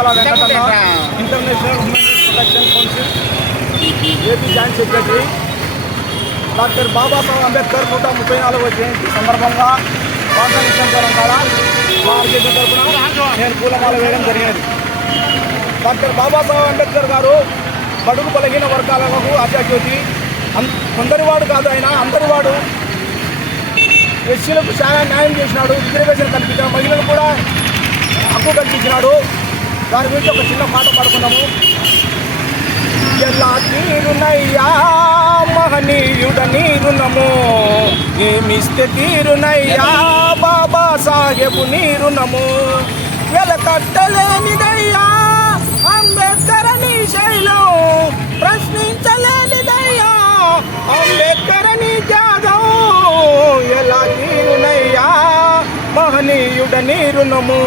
లోపల Venkatanna international protection council AP joint secretary doctor Babasaheb Ambedkar నూట ముప్పై నాలుగవ జయంతి సందర్భంగా భాషానిషించడం తరఫున నేను పూలమాల వేయడం జరిగినది. డాక్టర్ బాబాసాహెబ్ అంబేద్కర్ గారు బడుగు బలహీన వర్గాలకు ఆశాజ్యోతి అందరివాడు కాదు ఆయన అందరివాడు ఎస్సీలకు చాలా న్యాయం చేసినాడు రిజర్వేషన్ కల్పించాడు మహిళలు కూడా హక్కు కల్పించినాడు. దాని గురించి ఒక చిన్న పాట పాడుకున్నాము ఎలా తీరునయ్యా మహనీయుడ నీరునము ఏమిస్తే తీరునయ్యా బాబా సాహెబు నీరునము? వెలకట్టలేనిదయ్యా అంబేద్కర్ నీ శైలం ప్రశ్నించలేనిదయ్యా అంబేద్కర్ నీ త్యాగం. ఎలా తీరునయ్యా మహనీయుడ నీరునము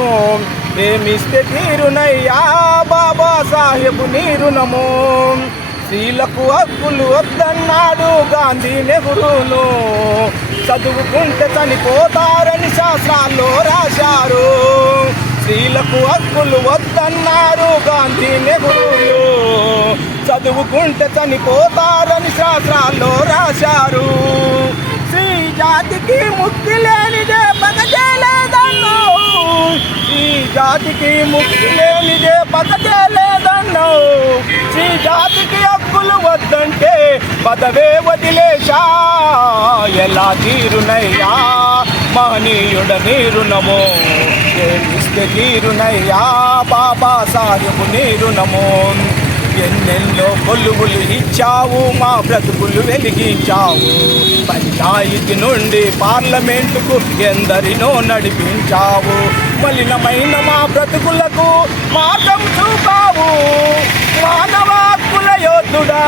ఏమిస్తే తీరునయ్యా బాబా సాహెబు నీరునము. స్త్రీలకు హక్కులు వద్దన్నాడు గాంధీ నెహ్రూను. చదువుకుంటే చనిపోతారని శాస్త్రాల్లో రాశారు. స్త్రీలకు హక్కులు వద్దన్నారు గాంధీ నెహ్రూలు చదువుకుంటే చనిపోతారని శాస్త్రాల్లో రాశారు. స్త్రీ జాతికి ముక్తి లేనిదే జాతికి ముక్తి లేనిదే బతకే లేదన్నో ఈ జాతికి హక్కులు వద్దంటే పదవే వదిలేశా. ఎలా తీరునయ్యా? మహనీయుడ నీరునమో ఏమిస్తే తీరునయ్యా? బాబా సాహెబు నీరునమో ఎన్నెన్నో కొలువులు ఇచ్చావు మా బ్రతుకులు వెలిగించావు. పంచాయతీ నుండి పార్లమెంటుకు ఎందరినో నడిపించావు. మలినమైన మా బ్రతుకులకు మార్గం చూపావు. మానవ యోధుడా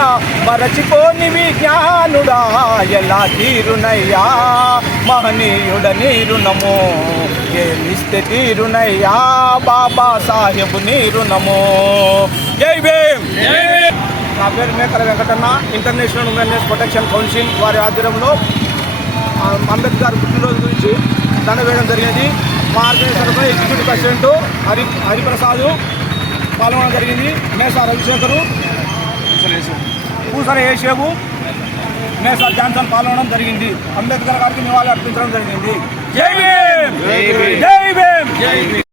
మరచిపోని విజ్ఞానుడా ఎలా తీరునయ్యా? మహనీయుడ నీరునమో ఏమిస్తే తీరునయ్యా? బాబా సాహెబు నీరునమో జై భీమ్! నా పేరు Mekala Venkatanna international women's protection council వారి ఆధ్వర్యంలో అంబేద్కర్ పుట్టినరోజు గురించి దండ వేయడం జరిగింది. మార్గదర్శకులపై ఎగ్జిక్యూటివ్ ప్రెసిడెంట్ హరి హరిప్రసాద్ పాల్గొనడం జరిగింది. మేసా రవిశేఖరు పూసర ఏషేబు మేసా జాన్సన్ పాల్గొనడం జరిగింది. అంబేద్కర్ గారికి నివాళి అర్పించడం జరిగింది. జై భీమ్! జై భీమ్!